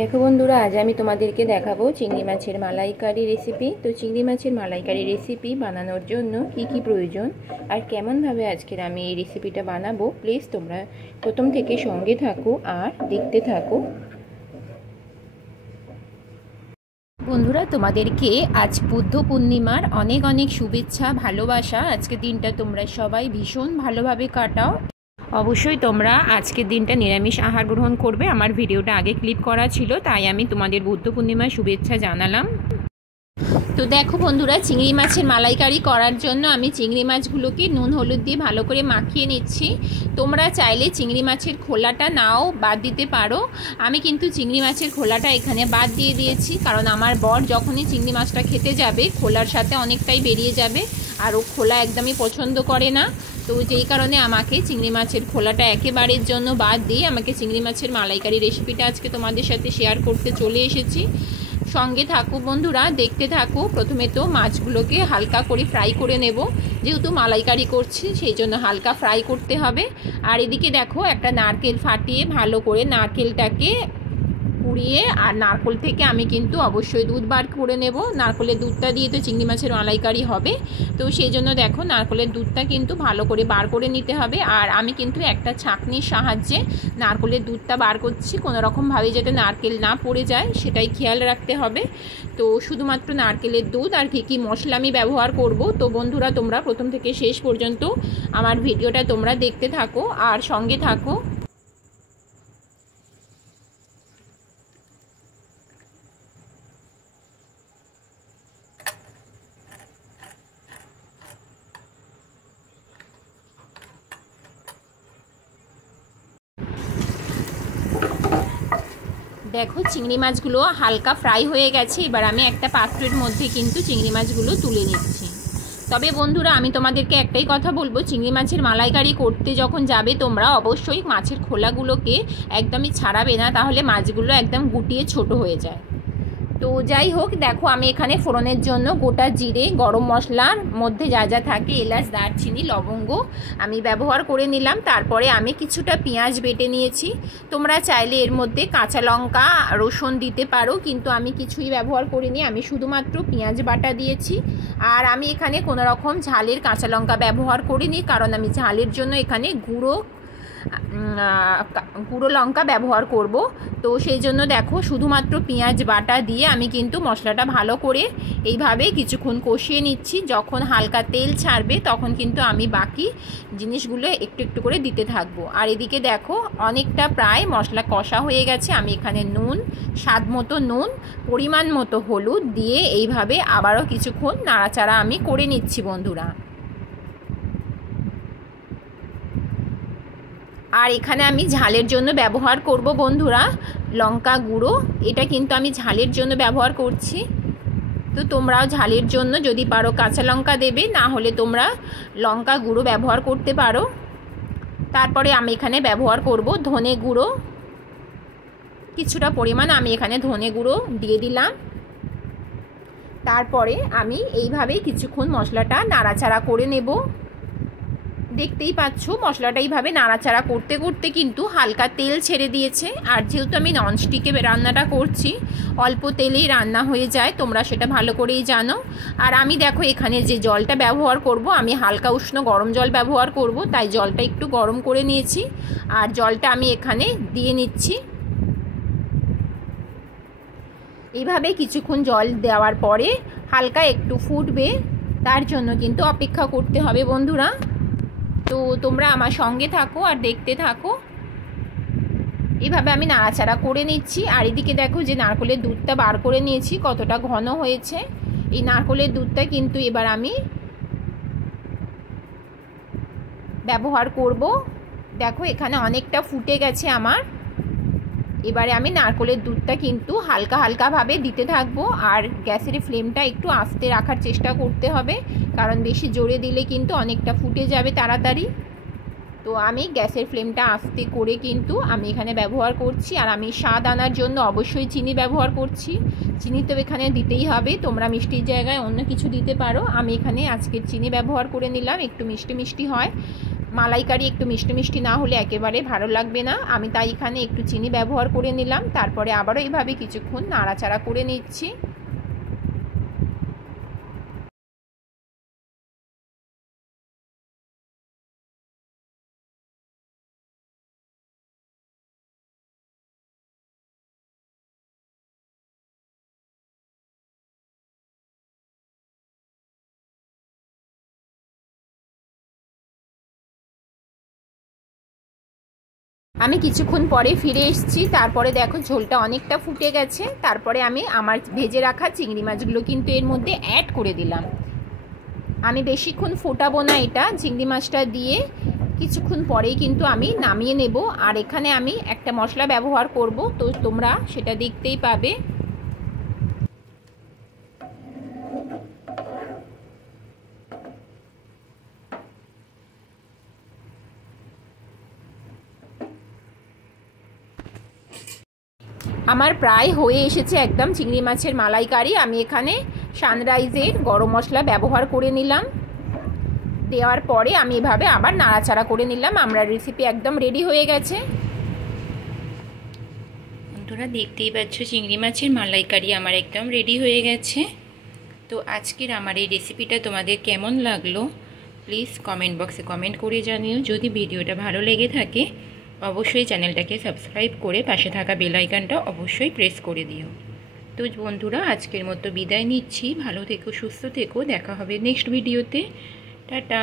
দেখো বন্ধুরা, আজ আমি তোমাদেরকে দেখাবো চিংড়ি মাছের মালাইকারি রেসিপি। তো চিংড়ি মাছের মালাইকারি রেসিপি বানানোর জন্য কি কি প্রয়োজন আর কেমনভাবে আজকের আমি এই রেসিপিটা বানাবো, প্লিজ তোমরা প্রথম থেকে সঙ্গে থাকো আর দেখতে থাকো। বন্ধুরা, তোমাদেরকে আজ বুদ্ধ পূর্ণিমার অনেক অনেক শুভেচ্ছা, ভালোবাসা। আজকের দিনটা তোমরা সবাই ভীষণ ভালোভাবে কাটাও। অবশ্যই তোমরা আজকের দিনটা নিরামিষ আহার গ্রহণ করবে। আমার ভিডিওটা আগে ক্লিপ করা ছিল, তাই আমি তোমাদের বুদ্ধ পূর্ণিমার শুভেচ্ছা জানালাম। তো দেখো বন্ধুরা, চিংড়ি মাছের মালাইকারি করার জন্য আমি চিংড়ি মাছগুলোকে নুন হলুদ দিয়ে ভালো করে মাখিয়ে নিচ্ছি। তোমরা চাইলে চিংড়ি মাছের খোলাটা নাও বাদ দিতে পারো। আমি কিন্তু চিংড়ি মাছের খোলাটা এখানে বাদ দিয়ে দিয়েছি, কারণ আমার বর যখনই চিংড়ি মাছটা খেতে যাবে খোলার সাথে অনেকটাই বেরিয়ে যাবে, আর ও খোলা একদমই পছন্দ করে না। তো যেই কারণে আমাকে চিংড়ি মাছের খোলাটা একেবারের জন্য বাদ দিয়ে আমাকে চিংড়ি মাছের মালাইকারি রেসিপিটা আজকে তোমাদের সাথে শেয়ার করতে চলে এসেছি। সঙ্গে থাকো বন্ধুরা, দেখতে থাকো। প্রথমে তো মাছগুলোকে হালকা করে ফ্রাই করে নেব, যেহেতু মালাইকারি করছি সেই জন্য হালকা ফ্রাই করতে হবে। আর এদিকে দেখো, একটা নারকেল ফাটিয়ে ভালো করে নারকেলটাকে পুড়িয়ে, আর নারকেল থেকে আমি কিন্তু অবশ্যই দুধ বার করে নেব। নারকেলের দুধটা দিয়ে তো চিংড়ি মাছের মালাইকারি হবে, তো সেই জন্য দেখো নারকেলের দুধটা কিন্তু ভালো করে বার করে নিতে হবে। আর আমি কিন্তু একটা ছাঁকনির সাহায্যে নারকেলের দুধটা বার করছি, কোনো রকমভাবে যাতে নারকেল না পড়ে যায় সেটাই খেয়াল রাখতে হবে। তো শুধুমাত্র নারকেলের দুধ আর কী মশলা আমি ব্যবহার করব। তো বন্ধুরা, তোমরা প্রথম থেকে শেষ পর্যন্ত আমার ভিডিওটা তোমরা দেখতে থাকো আর সঙ্গে থাকো। দেখো চিংড়ি মাছগুলো হালকা ফ্রাই হয়ে গেছে। এবার আমি একটা পাত্রের মধ্যে কিন্তু চিংড়ি মাছগুলো তুলে নিচ্ছি। তবে বন্ধুরা, আমি তোমাদেরকে একটাই কথা বলবো, চিংড়ি মাছের মালাইকারি করতে যখন যাবে তোমরা অবশ্যই মাছের খোলাগুলোকে একদমই ছাড়াবে না, তাহলে মাছগুলো একদম গুটিয়ে ছোট হয়ে যায়। তো যাই হোক, দেখো আমি এখানে ফোড়নের জন্য গোটা জিরে, গরম মশলার মধ্যে যা যা থাকে এলাচ, দারচিনি, লবঙ্গ আমি ব্যবহার করে নিলাম। তারপরে আমি কিছুটা পেঁয়াজ বেটে নিয়েছি। তোমরা চাইলে এর মধ্যে কাঁচা লঙ্কা, রসুন দিতে পারো, কিন্তু আমি কিছুই ব্যবহার করিনি, আমি শুধুমাত্র পেঁয়াজ বাটা দিয়েছি। আর আমি এখানে কোনো রকম ঝালের কাঁচা লঙ্কা ব্যবহার করিনি, কারণ আমি ঝালের জন্য এখানে গুঁড়ো লঙ্কা ব্যবহার করব। তো সেই জন্য দেখো শুধুমাত্র পেঁয়াজ বাটা দিয়ে আমি কিন্তু মশলাটা ভালো করে এইভাবে কিছুক্ষণ কষিয়ে নিচ্ছি। যখন হালকা তেল ছাড়বে তখন কিন্তু আমি বাকি জিনিসগুলো একটু একটু করে দিতে থাকবো। আর এদিকে দেখো অনেকটা প্রায় মশলা কষা হয়ে গেছে। আমি এখানে নুন, স্বাদ মতো নুন, পরিমাণ মতো হলুদ দিয়ে এইভাবে আবারও কিছুক্ষণ নাড়াচাড়া আমি করে নিচ্ছি বন্ধুরা। আর এখানে আমি ঝালের জন্য ব্যবহার করব বন্ধুরা লঙ্কা গুঁড়ো। এটা কিন্তু আমি ঝালের জন্য ব্যবহার করছি। তো তোমরাও ঝালের জন্য যদি পারো কাঁচা লঙ্কা দেবে, না হলে তোমরা লঙ্কা গুঁড়ো ব্যবহার করতে পারো। তারপরে আমি এখানে ব্যবহার করব ধনে গুঁড়ো, কিছুটা পরিমাণ আমি এখানে ধনে গুঁড়ো দিয়ে দিলাম। তারপরে আমি এইভাবেই কিছুক্ষণ মশলাটা নাড়াচাড়া করে নেব। দেখতেই পাচ্ছ মশলাটা এইভাবে নাড়াচাড়া করতে করতে কিন্তু হালকা তেল ছেড়ে দিয়েছে। আর যেহেতু আমি ননস্টিকে রান্নাটা করছি, অল্প তেলেই রান্না হয়ে যায়, তোমরা সেটা ভালো করেই জানো। আর আমি দেখো এখানে যে জলটা ব্যবহার করব, আমি হালকা উষ্ণ গরম জল ব্যবহার করব, তাই জলটা একটু গরম করে নিয়েছি। আর জলটা আমি এখানে দিয়ে নিচ্ছি। এইভাবে কিছুক্ষণ জল দেওয়ার পরে হালকা একটু ফুটবে, তার জন্য কিন্তু অপেক্ষা করতে হবে বন্ধুরা। তো তোমরা আমার সঙ্গে থাকো আর দেখতে থাকো। এইভাবে আমি নাড়াচাড়া করে নিচ্ছি। আর এদিকে দেখো যে নারকেলের দুধটা বার করে নিয়েছি, কতটা ঘন হয়েছে। এই নারকেলের দুধটা কিন্তু এবার আমি ব্যবহার করব। দেখো এখানে অনেকটা ফুটে গেছে আমার। এবারে আমি নারকেলের দুধটা কিন্তু হালকা হালকাভাবে দিতে থাকবো। আর গ্যাসের ফ্লেমটা একটু আস্তে রাখার চেষ্টা করতে হবে, কারণ বেশি জোরে দিলে কিন্তু অনেকটা ফুটে যাবে তাড়াতাড়ি। তো আমি গ্যাসের ফ্লেমটা আস্তে করে কিন্তু আমি এখানে ব্যবহার করছি। আর আমি স্বাদ আনার জন্য অবশ্যই চিনি ব্যবহার করছি। চিনি তো এখানে দিতেই হবে, তোমরা মিষ্টির জায়গায় অন্য কিছু দিতে পারো। আমি এখানে আজকে চিনি ব্যবহার করে নিলাম, একটু মিষ্টি মিষ্টি হয়। মালাইকারি একটু মিষ্টি মিষ্টি না হলে একেবারে ভালো লাগবে না। আমি তাই এখানে একটু চিনি ব্যবহার করে নিলাম। তারপরে আবারও এইভাবে কিছুক্ষণ নাড়াচাড়া করে নিচ্ছি। আমি কিছুক্ষণ পরে ফিরে এসেছি। তারপরে দেখো ঝোলটা অনেকটা ফুটে গেছে। তারপরে আমি আমার ভেজে রাখা চিংড়ি মাছগুলো কিন্তু এর মধ্যে অ্যাড করে দিলাম। আমি বেশিক্ষণ ফোটাবো না, এটা চিংড়ি মাছটা দিয়ে কিছুক্ষণ পরেই কিন্তু আমি নামিয়ে নেব। আর এখানে আমি একটা মশলা ব্যবহার করব, তো তোমরা সেটা দেখতেই পাবে। আমার প্রায় হয়ে এসেছে একদম চিংড়ি মাছের মালাইকারি। আমি এখানে সানরাইজের গরম মশলা ব্যবহার করে নিলাম। দেওয়ার পরে আমি এভাবে আবার নাড়াচাড়া করে নিলাম। আমরা রেসিপি একদম রেডি হয়ে গেছে। বন্ধুরা দেখতেই পাচ্ছ চিংড়ি মাছের মালাইকারি আমার একদম রেডি হয়ে গেছে। তো আজকের আমার এই রেসিপিটা তোমাদের কেমন লাগলো প্লিজ কমেন্ট বক্সে কমেন্ট করে জানিও। যদি ভিডিওটা ভালো লেগে থাকে অবশ্যই চ্যানেলটাকে সাবস্ক্রাইব করে পাশে থাকা বেল আইকনটা অবশ্যই প্রেস করে দিও। তো বন্ধুরা আজকের মতো বিদায় নিচ্ছি। ভালো থেকো, সুস্থ থেকো, দেখা হবে নেক্সট ভিডিওতে। টাটা।